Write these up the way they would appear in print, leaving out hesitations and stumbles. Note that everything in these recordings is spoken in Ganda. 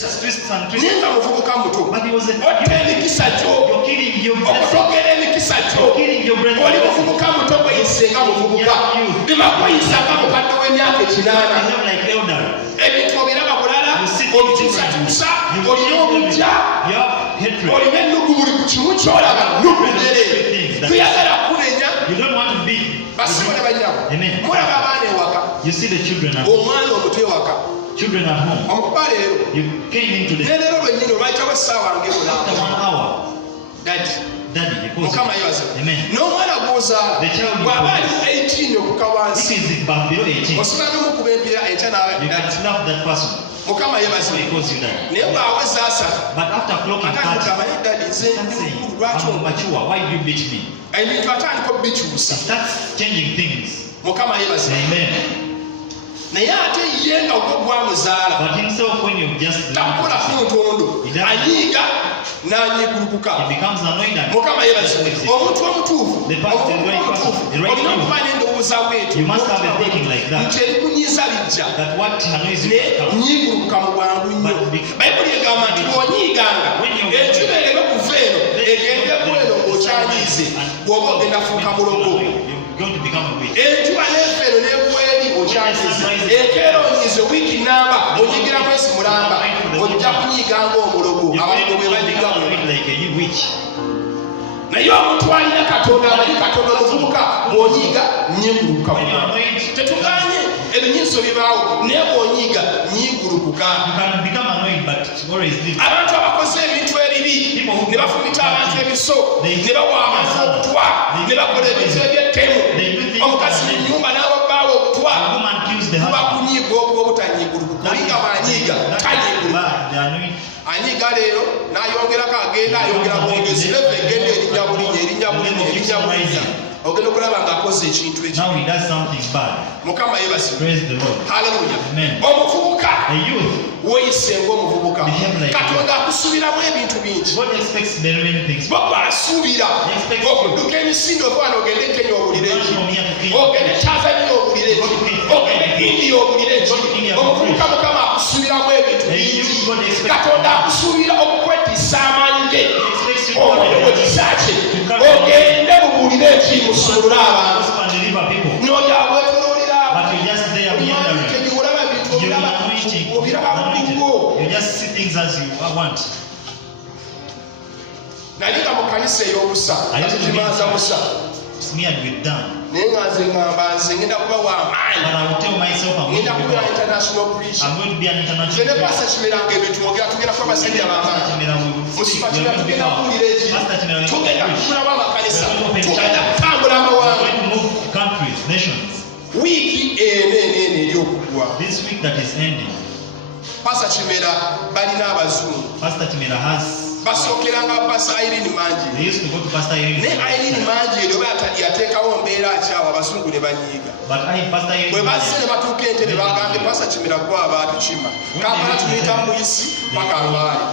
twists and twists. Nenga muvubuka muto. But he was a emikisa gyo. You're killing your blessing. Okutogera emikisa gyo. You're killing your blessing. Oli muvubuka muto bweyisenga muvubuka. Bimakweyisanga mukadde w'emyaka 8. Like elder. Ebintu obiraba bulala. Obikyusatuusa. Olina obujja. Olina ennugu buli ku kimu ky'olaba. Nnugumere. Tuyagala kunenya. You don't want to be. Basibone banyabo. Mulaba abaana ewaka. You see the children at omwana omuto ewaka. Children at home. Omukuba leero. You came into the. Neero lwennyini olwayitawo essaawa ng'emunaana. After 1 hour. Daddy, because Mukama yoze. Amen. N'omwana gw'ozaala. The child bw'aba ali 18 okuka wansi. It is below 18. Osobola n'omukuba empira enkya n'awe. You can slap that person. Mukama yebaze. Because you die. Naye bw'aweza asatu. But after clocking 30, I'm mature. Why do you beat me? Ebintu atandika obikyusa. Starts changing things. Mukama yebaze. Amen. Naye ate ye nga gwe gwamuzaala. But himself, when you just takola ntondo. Anyiiga n'anyiigulukuka. He becomes annoyed. Mukama yebaze. Omuntu omutuufu. The person, the right person, the right you. You must have a thinking like that. That what annoys you will come. But Bible egamba nti bw'onyiiganga enjuba ereme kuva eno egende bweno okyanyiize bw'oba ogenda fuuka mulogo. Enjuba n'efa eno n'ebweri okyanyiize enkeera onyiize wiiki nnamba onyigira mwezi mulamba ojja kunyiiganga omulogo abantu bwe banyiga naye omuntu alina Katonda amanyi Katonda omuvubuka bw'onyiiga nyiiguluka. Tetuganye ebinyiiso bibaawo naye bw'onyiiga nyiigulukuka. Abantu abakoze ebintu ebibi ne bafumita abantu ebiso ne bawa abantu obutwa ne bakola ebintu eby'ettemu omukazi mu nnyumba n'ababbaawo obutwa kuba kunyiiga obwo obutanyiigulukuka. Olinga bw'anyiiga tanyiigulukuka. Anyiiga leero n'ayongerako agenda ayongera bwongezi leve egenda erinnya bulinnya ogenda okulaba ng'akoze ekintu ekyo. Mukama yebasibwe. Haleluya. Omuvubuka weeyisenga omuvubuka Katonda akusuubiramu ebintu bingi. Baba asuubira okudduka emisinde ovaana ogende e Kenya owulire eki ogende e Tanzania owulire eki ogende e India owulire eki. Omuvubuka Mukama akusuubiramu ebintu bingi. Katonda akusuubira okukwetisa amaanyi ge omulimu kye ogende mubuulire eki musuulule abantu n'oja weetooloolera nali nga mu kanisa ey'obusa kimanza busa naye nga nze ngamba nze ngenda kuba w'amaanyi ngenda kubeera international preacher. Nze ne Pasa Kimeranga ebintu mwogera tugenda kuba basajja b'amaanyi musifa kimera tugenda kuwulira eki tugenda kugulawo amakanisa tugenda kutambula amawanga. Wiiki eno ery'okugwa Pasa Kimera balina abazungu basookeranga Pasa Irene Manji. Ne Irene Manji eryo yateekawo mbeera akyawa abazungu ne banyiiga. Bwe bazze ne batuuka ente ne bagambye Pasa Kimera gwe abatukima kampala tumuyita muyisi paka lwali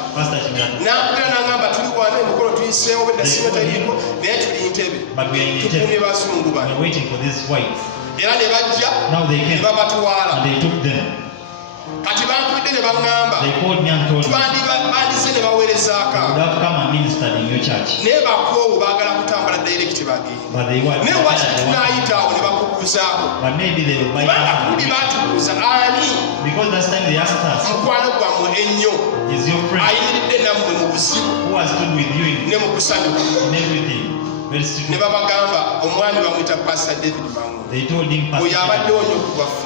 nankubira nagamba tuli wano Emukono tuyiseewo bwe nasiba taliiko naye tuli ntebe tukumye bazungu bano era ne bajja ne babatwala. Kati bankubidde ne baŋŋamba bandize ne baweerezaako naye bakoowu baagala kutambula direct bagenda naye waki tunaayita awo ne bakubuuzaako kubanga kuli baatubuuza ani mukwano gwammwe ennyo ayimiridde nammwe mu buzibu ne mu kusanyuka ne babagamba omwami bamuyita Pastor David Mangongo oyo abaddewo nnyo ku bwaffe.